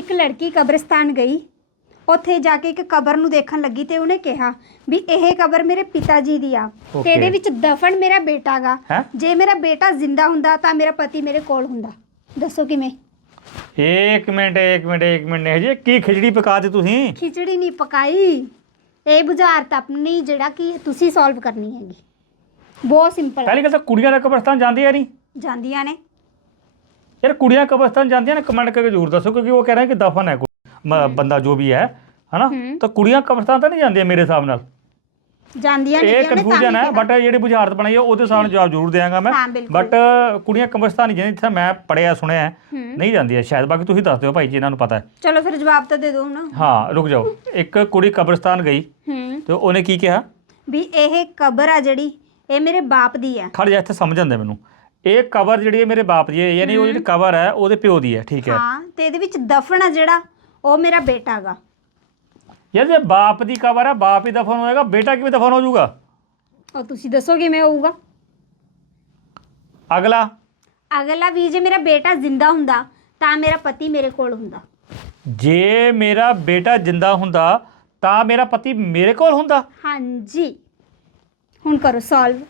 ਇੱਕ ਲੜਕੀ ਕਬਰਸਤਾਨ ਗਈ। ਉੱਥੇ ਜਾ ਕੇ ਇੱਕ ਕਬਰ ਨੂੰ ਦੇਖਣ ਲੱਗੀ ਤੇ ਉਹਨੇ ਕਿਹਾ ਵੀ ਇਹ ਕਬਰ ਮੇਰੇ ਪਿਤਾ ਜੀ ਦੀ ਆ। ਤੇ. ਇਹਦੇ ਵਿੱਚ ਦਫਨ ਮੇਰਾ ਬੇਟਾ ਗਾ। ਹੈਂ? ਜੇ ਮੇਰਾ ਬੇਟਾ ਜ਼ਿੰਦਾ ਹੁੰਦਾ ਤਾਂ ਮੇਰਾ ਪਤੀ ਮੇਰੇ ਕੋਲ ਹੁੰਦਾ। ਦੱਸੋ ਕਿਵੇਂ? ਇੱਕ ਮਿੰਟ ਇੱਕ ਮਿੰਟ ਇੱਕ ਮਿੰਟ ਨੇ ਜੀ ਕੀ ਖਿਚੜੀ ਪਕਾ ਦਿੱਤੀ ਤੁਸੀਂ? ਖਿਚੜੀ ਨਹੀਂ ਪਕਾਈ। ਇਹ ਬੁਝਾਰਤ ਆਪਣੀ ਜਿਹੜਾ ਕਿ ਤੁਸੀਂ ਸੋਲਵ ਕਰਨੀ ਹੈਗੀ। ਬਹੁਤ ਸਿੰਪਲ ਪਹਿਲੀ ਗੱਲ ਤਾਂ ਕੁੜੀਆਂ ਦਾ ਕਬਰਸਤਾਨ ਜਾਂਦੀਆਂ ਨਹੀਂ। ਜਾਂਦੀਆਂ ਨੇ। ਯਾਰ ਕੁੜੀਆਂ ਕਬਰਸਤਾਨ ਜਾਂਦੀਆਂ ਨੇ ਕਮੈਂਟ ਕਰਕੇ ਜ਼ਰੂਰ ਦੱਸੋ ਕਿਉਂਕਿ ਉਹ ਕਹਿ ਰਹੇ ਕਿ ਦਫਨ ਹੈ ਕੋਈ ਮ- ਬੰਦਾ ਜੋ ਵੀ ਹੈ ਹਨਾ। ਤਾਂ ਕੁੜੀਆਂ ਕਬਰਸਤਾਨ ਤਾਂ ਨਹੀਂ ਜਾਂਦੀਆਂ ਮੇਰੇ ਹਿਸਾਬ ਨਾਲ? ਜਾਂਦੀਆਂ ਇਹ ਤਾਂ ਕਨਫਿਊਜ਼ਨ ਹੀ। ਬਟ ਜਿਹੜੀ ਬੁਝਾਰਤ ਬਣਾਈ ਹੈ ਉਹਦੇ ਨਾਲ ਜਵਾਬ ਜ਼ਰੂਰ ਦੇਵਾਂਗਾ ਮੈਂ। ਹਾਂ, ਬਿਲਕੁਲ। ਬਟ ਕੁੜੀਆਂ ਕਬਰਸਤਾਨ ਨਹੀਂ ਜਾਂਦੀਆਂ ਜਿੱਥੇ ਮੈਂ ਪੜਿਆ ਸੁਣਿਆ ਹੈ। ਨਹੀਂ ਜਾਂਦੀਆਂ। ਸ਼ਾਇਦ ਬਾਕੀ ਤੁਸੀਂ ਦੱਸ ਦਿਓ ਭਾਈ ਜੀ ਇਹਨਾਂ ਨੂੰ ਪਤਾ ਹੈ। ਚਲੋ ਫਿਰ ਜਵਾਬ ਤਾਂ ਦੇ ਦਿਓ ਨਾ ਹਾਂ ਰੁਕ ਜਾਓ। ਇੱਕ ਕੁੜੀ ਕਬਰਸਤਾਨ ਗਈ ਹੂੰ। ਤੇ ਉਹਨੇ ਕੀ ਕਿਹਾ? ਵੀ ਇਹ ਕਬਰ ਆ ਜਿਹੜੀ ਇਹ ਮੇਰੇ ਬਾਪ ਦੀ ਆ ਖੜ ਜਾ ਇੱਥੇ ਸਮਝ ਆਉਂਦੇ ਮੈਨੂੰ। ਇਹ ਕਬਰ ਜਿਹੜੀ ਹੈ ਮੇਰੇ ਬਾਪ ਦੀ ਹੈ ਯਾਨੀ ਉਹ ਜਿਹੜੀ ਕਬਰ ਹੈ ਉਹਦੇ ਪਿਓ ਦੀ ਹੈ ਠੀਕ ਹੈ। ਹਾਂ ਤੇ ਇਹਦੇ ਵਿੱਚ ਦਫਨ ਆ ਜਿਹੜਾ ਉਹ ਮੇਰਾ ਬੇਟਾ ਗਾ। ਯਾਰ ਜੇ ਬਾਪ ਦੀ ਕਬਰ ਹੈ ਬਾਪ ਹੀ ਦਫਨ ਹੋਏਗਾ ਬੇਟਾ ਕਿਵੇਂ ਦਫਨ ਹੋ ਜਾਊਗਾ? ਉਹ ਤੁਸੀਂ ਦੱਸੋ ਕਿਵੇਂ ਹੋਊਗਾ? ਅਗਲਾ। ਅਗਲਾ ਵੀ ਜੇ ਮੇਰਾ ਬੇਟਾ ਜ਼ਿੰਦਾ ਹੁੰਦਾ ਤਾਂ ਮੇਰਾ ਪਤੀ ਮੇਰੇ ਕੋਲ ਹੁੰਦਾ। ਜੇ ਮੇਰਾ ਬੇਟਾ ਜਿੰਦਾ ਹੁੰਦਾ ਤਾਂ ਮੇਰਾ ਪਤੀ ਮੇਰੇ ਕੋਲ ਹੁੰਦਾ। ਹਾਂਜੀ। ਹੁਣ ਕਰੋ ਸੋਲਵ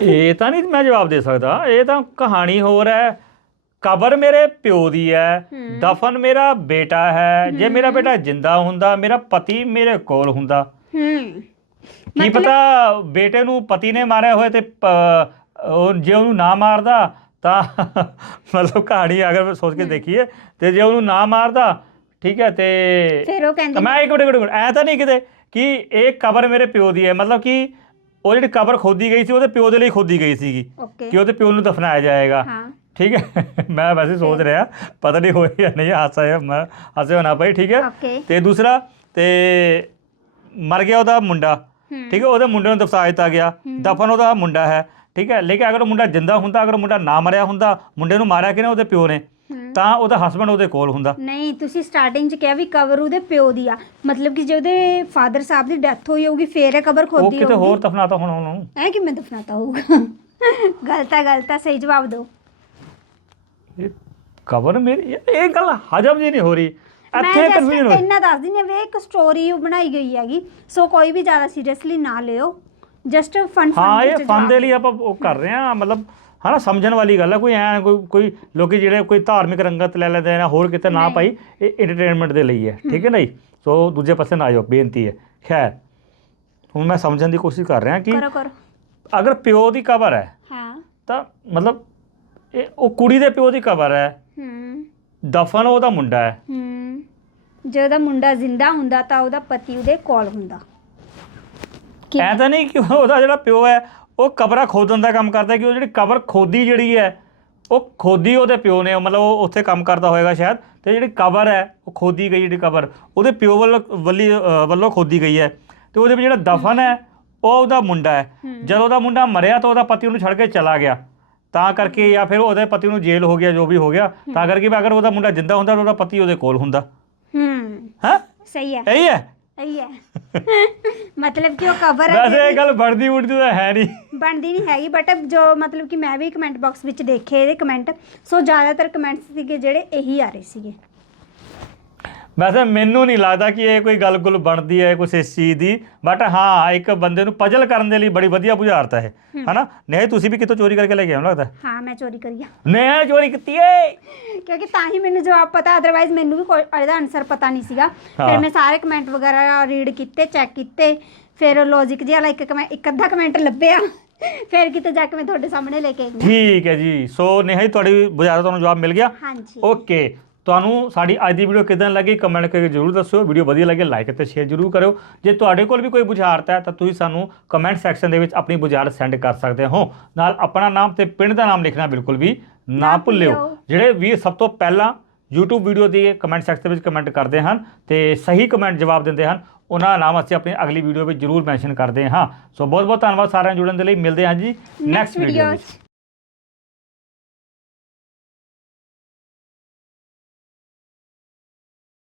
ਇਹ ਤਾਂ ਨਹੀਂ ਮੈਂ ਜਵਾਬ ਦੇ ਸਕਦਾ। ਇਹ ਤਾਂ ਕਹਾਣੀ ਹੋਰ ਹੈ। ਕਬਰ ਮੇਰੇ ਪਿਓ ਦੀ ਹੈ। ਦਫਨ ਮੇਰਾ ਬੇਟਾ ਹੈ। ਜੇ ਮੇਰਾ ਬੇਟਾ ਜਿੰਦਾ ਹੁੰਦਾ ਮੇਰਾ ਪਤੀ ਮੇਰੇ ਕੋਲ ਹੁੰਦਾ। ਹੂੰ। ਕੀ ਪਤਾ ਬੇਟੇ ਨੂੰ ਪਤੀ ਨੇ ਮਾਰਿਆ ਹੋਇਆ ਤੇ ਉਹ ਜੇ ਉਹਨੂੰ ਨਾ ਮਾਰਦਾ ਤਾਂ ਮਤਲਬ ਕਹਾਣੀ ਅਗਰ ਸੋਚ ਕੇ ਦੇਖੀਏ ਤੇ ਜੇ ਉਹਨੂੰ ਨਾ ਮਾਰਦਾ ਠੀਕ ਹੈ ਤੇ ਫਿਰ ਉਹ ਕਹਿੰਦੀ ਮੈਂ ਇੱਕ ਮਿੰਟ ਇੱਕ ਮਿੰਟ। ਐ ਤਾਂ ਨਹੀਂ ਕਿਤੇ ਕਿ ਇਹ ਕਬਰ ਮੇਰੇ ਪਿਓ ਦੀ ਹੈ। ਮਤਲਬ ਕਿ ਉਹ ਜਿਹੜੀ ਕਬਰ ਖੋਦੀ ਗਈ ਸੀ ਉਹਦੇ ਪਿਓ ਦੇ ਲਈ ਖੋਦੀ ਗਈ ਸੀਗੀ ਓਕੇ ਕਿ ਉਹਦੇ ਪਿਓ ਨੂੰ ਦਫਨਾਇਆ ਜਾਏਗਾ। ਹਾਂ। ਠੀਕ ਹੈ? ਮੈਂ ਵੈਸੇ ਸੋਚ ਰਿਹਾ ਪਤਾ ਨਹੀਂ ਹੋਇਆ ਜਾਂ ਨਹੀਂ ਹਾਸਾ ਹੈ ਮੈਂ ਹਾਸੇ ਹੋਣਾ ਪਈ ਠੀਕ ਹੈ? ਓਕੇ ਤੇ ਦੂਸਰਾ ਤੇ ਮਰ ਗਿਆ ਉਹਦਾ ਮੁੰਡਾ। ਠੀਕ ਹੈ? ਉਹਦੇ ਮੁੰਡੇ ਨੂੰ ਦਫਨਾ ਦਿੱਤਾ ਗਿਆ। ਦਫਨ ਉਹਦਾ ਮੁੰਡਾ ਹੈ। ਠੀਕ ਹੈ? ਲੇਕਿਨ ਅਗਰ ਉਹ ਮੁੰਡਾ ਜਿੰਦਾ ਹੁੰਦਾ ਅਗਰ ਉਹ ਮੁੰਡਾ ਨਾ ਮਰਿਆ ਹੁੰਦਾ ਮੁੰਡੇ ਨੂੰ ਮਾਰਿਆ ਕਿਨੇ ਉਹਦੇ ਪਿਓ ਨੇ। ਤਾਂ ਉਹਦਾ ਹਸਬੰਡ ਉਹਦੇ ਕੋਲ ਹੁੰਦਾ। ਨਹੀਂ ਤੁਸੀਂ ਸਟਾਰਟਿੰਗ 'ਚ ਕਿਹਾ ਵੀ ਕਬਰ ਉਹਦੇ ਪਿਓ ਦੀ ਆ। ਮਤਲਬ ਕਿ ਜੇ ਉਹਦੇ ਫਾਦਰ ਸਾਹਿਬ ਦੀ ਡੈਥ ਹੋਈ ਹੋਊਗੀ ਫੇਰ ਇਹ ਕਬਰ ਉਹ ਖੋਦੀ ਕਿਤੇ ਹੋਊਗੀ। ਹੋਰ ਦਫਨਾਤਾ ਹੁਣ ਉਹਨੂੰ। ਐ ਕਿਵੇਂ ਦਫਨਾਤਾ ਹੋਊਗਾ? ਗਲਤ ਹੈ ਗਲਤ ਹੈ ਸਹੀ ਜਵਾਬ ਦਿਓ। ਇਹ ਕਬਰ ਮੇਰੀ ਇਹ ਗੱਲ ਹਜਮ ਜੀ ਨਹੀਂ ਹੋ ਰਹੀ। ਮੈਂ ਇੱਥੇ just ਕਨਫਿਊਜ਼ਨ ਹੋ ਇੰਨਾ ਦੱਸ ਦਿੰਦੀ ਹਾਂ ਵੀ ਇਹ ਇੱਕ ਸਟੋਰੀ ਬਣਾਈ ਗਈ ਹੈਗੀ। ਸੋ ਕੋਈ ਵੀ ਜ਼ਿਆਦਾ ਸੀਰੀਅਸਲੀ ਨਾ ਲਿਓ। ਜਸਟ ਫਨ ਹਾਂ ਇਹ ਫਨ ਦੇ ਲਈ ਆਪਾਂ ਉਹ ਕਰ ਰਹੇ ਹਾਂ ਮਤਲਬ ਹਨਾ ਸਮਝਣ ਵਾਲੀ ਗੱਲ ਹੈ ਕੋਈ ਐ ਕੋਈ ਕੋਈ ਲੋਕੀ ਜਿਹੜੇ ਕੋਈ ਧਾਰਮਿਕ ਰੰਗਤ ਲੈ ਲੈਂਦੇ ਨੇ ਹੋਰ ਕਿਤੇ ਨਾ। ਪਾਈ ਇਹ ਐਂਟਰਟੇਨਮੈਂਟ ਦੇ ਲਈ ਹੈ ਠੀਕ ਹੈ ਨਹੀਂ ਸੋ ਦੂਜੇ ਪਾਸੇ ਨਾ ਆਇਓ ਬੇਨਤੀ ਹੈ। ਖੈਰ ਹੁਣ ਮੈਂ ਸਮਝਣ ਦੀ ਕੋਸ਼ਿਸ਼ ਕਰ ਰਿਹਾ ਕਿ ਕਰੋ ਕਰੋ। ਅਗਰ ਪਿਓ ਦੀ ਕਬਰ ਹੈ ਹਾਂ। ਤਾਂ ਮਤਲਬ ਇਹ ਉਹ ਕੁੜੀ ਦੇ ਪਿਓ ਦੀ ਕਬਰ ਹੈ ਹੂੰ। ਦਫਨ ਉਹਦਾ ਮੁੰਡਾ ਹੈ। ਹੂੰ। ਜੇ ਉਹਦਾ ਮੁੰਡਾ ਜ਼ਿੰਦਾ ਹੁੰਦਾ ਤਾਂ ਉਹਦਾ ਪਤੀ ਉਹਦੇ ਕੋਲ ਹੁੰਦਾ। ਐ ਤਾਂ ਨਹੀਂ ਕਿ ਉਹਦਾ ਜਿਹੜਾ ਪਿਓ ਹੈ ਉਹ ਕਬਰਾਂ ਖੋਦਣ ਦਾ ਕੰਮ ਕਰਦਾ ਕਿ ਉਹ ਜਿਹੜੀ ਕਬਰ ਖੋਦੀ ਜਿਹੜੀ ਹੈ ਉਹ ਖੋਦੀ ਉਹਦੇ ਪਿਓ ਨੇ ਮਤਲਬ ਉਹ ਉੱਥੇ ਕੰਮ ਕਰਦਾ ਹੋਏਗਾ ਸ਼ਾਇਦ ਤੇ ਜਿਹੜੀ ਕਬਰ ਹੈ ਉਹ ਖੋਦੀ ਗਈ ਜਿਹੜੀ ਕਬਰ ਉਹਦੇ ਪਿਓ ਵੱਲੋਂ ਵੱਲੀ ਵੱਲੋਂ ਖੋਦੀ ਗਈ ਹੈ। ਤੇ ਉਹਦੇ ਵਿੱਚ ਜਿਹੜਾ ਦਫਨ ਹੈ ਉਹ ਉਹਦਾ ਮੁੰਡਾ ਹੈ। ਜਦੋਂ ਉਹਦਾ ਮੁੰਡਾ ਮਰਿਆ ਤਾਂ ਉਹਦਾ ਪਤੀ ਉਹਨੂੰ ਛੱਡ ਕੇ ਚਲਾ ਗਿਆ। ਤਾਂ ਕਰਕੇ ਜਾਂ ਫਿਰ ਉਹਦੇ ਪਤੀ ਨੂੰ ਜੇਲ੍ਹ ਹੋ ਗਿਆ ਜੋ ਵੀ ਹੋ ਗਿਆ ਤਾਂ ਕਰਕੇ ਵੀ ਅਗਰ ਉਹਦਾ ਮੁੰਡਾ ਜਿੰਦਾ ਹੁੰਦਾ ਤਾਂ ਉਹਦਾ ਪਤੀ ਉਹਦੇ ਕੋਲ ਹੁੰਦਾ। ਹੂੰ। ਹੈ? ਸਹੀ ਹੈ। ਇਹੀ ਹੈ? ਸਹੀ ਹੈ। ਮਤਲਬ ਕਿ ਉਹ ਕਬਰ ਹੈ ਵੈਸੇ ਇਹ ਗੱਲ ਬਣਦੀ ਉੜਦੀ ਤਾਂ ਹੈ ਨਹੀਂ। ਬਣਦੀ ਨਹੀਂ ਹੈਗੀ ਬਟ ਜੋ ਮਤਲਬ ਕਿ ਮੈਂ ਵੀ ਕਮੈਂਟ ਬਾਕਸ ਵਿੱਚ ਦੇਖੇ ਇਹਦੇ ਕਮੈਂਟ ਸੋ ਜ਼ਿਆਦਾਤਰ ਕਮੈਂਟਸ ਸੀਗੇ ਜਿਹੜੇ ਇਹੀ ਆ ਰਹੇ ਸੀਗੇ। ਵੈਸੇ ਮੈਨੂੰ ਨਹੀਂ ਲੱਗਦਾ ਕਿ ਇਹ ਕੋਈ ਗੱਲ-ਗੁਲ ਬਣਦੀ ਹੈ ਕੁਛ ਇਸ ਚੀਜ਼ ਦੀ। ਬਟ ਹਾਂ ਇੱਕ ਬੰਦੇ ਨੂੰ ਪਜਲ ਕਰਨ ਦੇ ਲਈ ਬੜੀ ਵਧੀਆ ਬੁਝਾਰਤ ਹੈ। ਹਨਾ? ਨਹੀਂ ਤੁਸੀਂ ਵੀ ਕਿਤੋਂ ਚੋਰੀ ਕਰਕੇ ਲੈ ਕੇ ਆਉਂ ਲੱਗਦਾ? ਹਾਂ ਮੈਂ ਚੋਰੀ ਕਰੀ ਆ। ਨਹੀਂ ਚੋਰੀ ਕੀਤੀ ਏ! ਕਿਉਂਕਿ ਤਾਂ ਹੀ ਮੈਨੂੰ ਜਵਾਬ ਪਤਾ ਅਦਰਵਾਈਜ਼ ਮੈਨੂੰ ਵੀ ਕੋਈ ਇਹਦਾ ਆਨਸਰ ਪਤਾ ਨਹੀਂ ਸੀਗਾ। ਫਿਰ। ਮੈਂ ਸਾਰੇ ਕਮੈਂਟ ਵਗੈਰਾ ਰੀਡ ਕੀਤੇ ਚੈੱਕ ਕੀਤੇ। ਫਿਰ ਲੌਜੀਕ ਜਿਹਾ ਵਾਲਾ ਇੱਕ ਅੱਧਾ ਕਮੈਂਟ ਲੱਭਿਆ। ਫਿਰ ਕਿਤੇ ਜਾ ਕੇ ਮੈਂ ਤੁਹਾਡੇ ਸਾਹਮਣੇ ਲੈ ਕੇ ਆਈ। ਠੀਕ ਹੈ ਜੀ। ਸੋ ਨਹੀਂ ਤੁਹਾਡੀ ਬੁਝਾਰਤ ਤੁਹਾਨੂੰ ਜਵਾਬ ਮਿਲ ਗਿਆ? ਹਾਂਜੀ। ਓਕੇ ਤੁਹਾਨੂੰ ਸਾਡੀ ਅੱਜ ਦੀ ਵੀਡੀਓ ਕਿਦਾਂ ਲੱਗੀ ਕਮੈਂਟ ਕਰਕੇ ਜਰੂਰ ਦੱਸਿਓ। ਵੀਡੀਓ ਵਧੀਆ ਲੱਗੇ ਲਾਈਕ ਅਤੇ ਸ਼ੇਅਰ ਜਰੂਰ ਕਰਿਓ। ਜੇ ਤੁਹਾਡੇ ਕੋਲ ਵੀ ਕੋਈ ਬੁਝਾਰਤ ਹੈ ਤਾਂ ਤੁਸੀਂ ਸਾਨੂੰ ਕਮੈਂਟ ਸੈਕਸ਼ਨ ਦੇ ਵਿੱਚ ਆਪਣੀ ਬੁਝਾਰਤ ਸੈਂਡ ਕਰ ਸਕਦੇ ਹੋ। ਨਾਲ ਆਪਣਾ ਨਾਮ ਤੇ ਪਿੰਡ ਦਾ ਨਾਮ ਲਿਖਣਾ ਬਿਲਕੁਲ ਵੀ ਨਾ ਭੁੱਲਿਓ। ਜਿਹੜੇ ਵੀ ਸਭ ਤੋਂ ਪਹਿਲਾਂ YouTube ਵੀਡੀਓ ਦੀ ਕਮੈਂਟ ਸੈਕਸ਼ਨ ਵਿੱਚ ਕਮੈਂਟ ਕਰਦੇ ਹਨ ਤੇ ਸਹੀ ਕਮੈਂਟ ਜਵਾਬ ਦਿੰਦੇ ਹਨ ਉਹਨਾਂ ਦਾ ਨਾਮ ਅਸੀਂ ਆਪਣੀ ਅਗਲੀ ਵੀਡੀਓ ਵਿੱਚ ਜਰੂਰ ਮੈਂਸ਼ਨ ਕਰਦੇ ਹਾਂ। ਸੋ ਬਹੁਤ ਬਹੁਤ ਧੰਨਵਾਦ ਸਾਰਿਆਂ ਜੁੜਨ ਦੇ ਲਈ। ਮਿਲਦੇ ਹਾਂ ਜੀ ਨੈਕਸਟ ਵੀਡੀਓ ਵਿੱਚ।